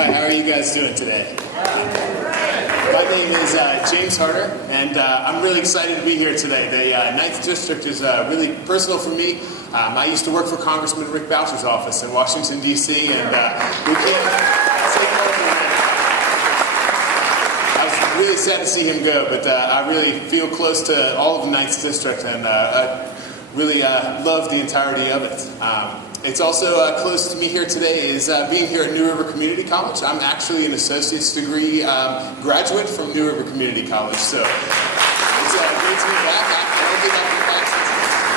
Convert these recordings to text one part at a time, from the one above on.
Hi, how are you guys doing today? My name is James Harder, and I'm really excited to be here today. The 9th District is really personal for me. I used to work for Congressman Rick Boucher's office in Washington, D.C., and we can't say more than that. I was really sad to see him go, but I really feel close to all of the 9th District, and I really love the entirety of it. It's also close to me here today is being here at New River Community College. I'm actually an associate's degree graduate from New River Community College, so it's great to be back.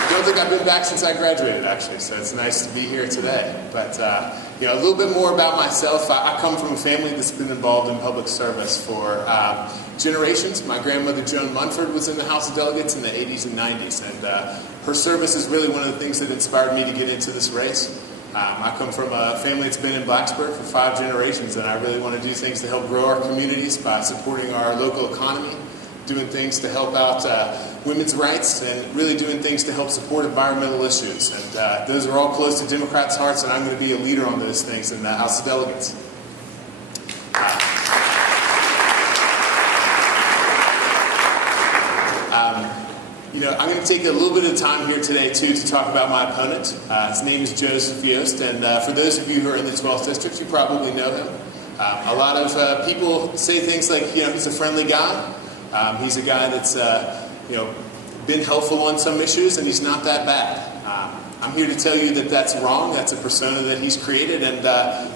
I don't think I've been back since I graduated, actually, so it's nice to be here today. But a little bit more about myself. I come from a family that's been involved in public service for generations. My grandmother, Joan Munford, was in the House of Delegates in the 80s and 90s, and her service is really one of the things that inspired me to get into this race. I come from a family that's been in Blacksburg for 5 generations, and I really want to do things to help grow our communities by supporting our local economy, doing things to help out women's rights, and really doing things to help support environmental issues. And those are all close to Democrats' hearts, and I'm going to be a leader on those things in the House of Delegates. I'm going to take a little bit of time here today, too, to talk about my opponent. His name is Joseph Yost, and for those of you who are in the 12th District, you probably know him. A lot of people say things like, he's a friendly guy. He's a guy that's, been helpful on some issues, and he's not that bad. I'm here to tell you that that's wrong. That's a persona that he's created, and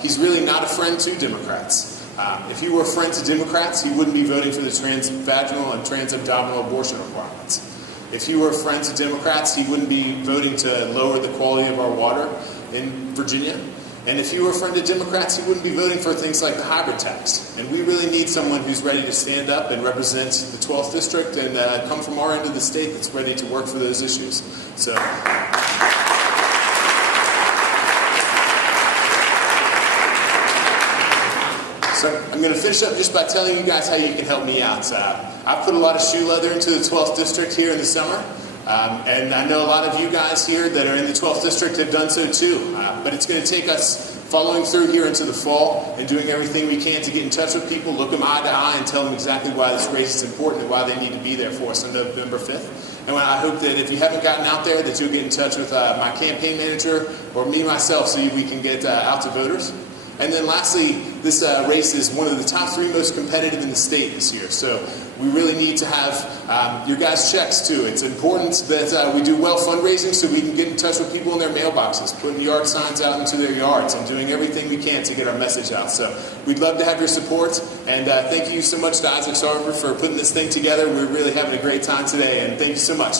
he's really not a friend to Democrats. If he were a friend to Democrats, he wouldn't be voting for the transvaginal and transabdominal abortion requirements. If he were a friend to Democrats, he wouldn't be voting to lower the quality of our water in Virginia. And if he were a friend to Democrats, he wouldn't be voting for things like the hybrid tax. And we really need someone who's ready to stand up and represent the 12th District and come from our end of the state that's ready to work for those issues. So I'm going to finish up just by telling you guys how you can help me out. I've put a lot of shoe leather into the 12th District here in the summer. And I know a lot of you guys here that are in the 12th District have done so too. But it's going to take us following through here into the fall and doing everything we can to get in touch with people, look them eye to eye, and tell them exactly why this race is important and why they need to be there for us on November 5th. And I hope that if you haven't gotten out there, that you'll get in touch with my campaign manager or me myself so we can get out to voters. And then lastly, this race is one of the top 3 most competitive in the state this year. So we really need to have your guys' checks too. It's important that we do well fundraising so we can get in touch with people in their mailboxes, putting yard signs out into their yards and doing everything we can to get our message out. So we'd love to have your support. And thank you so much to Isaac Sarver for putting this thing together. We're really having a great time today. And thank you so much.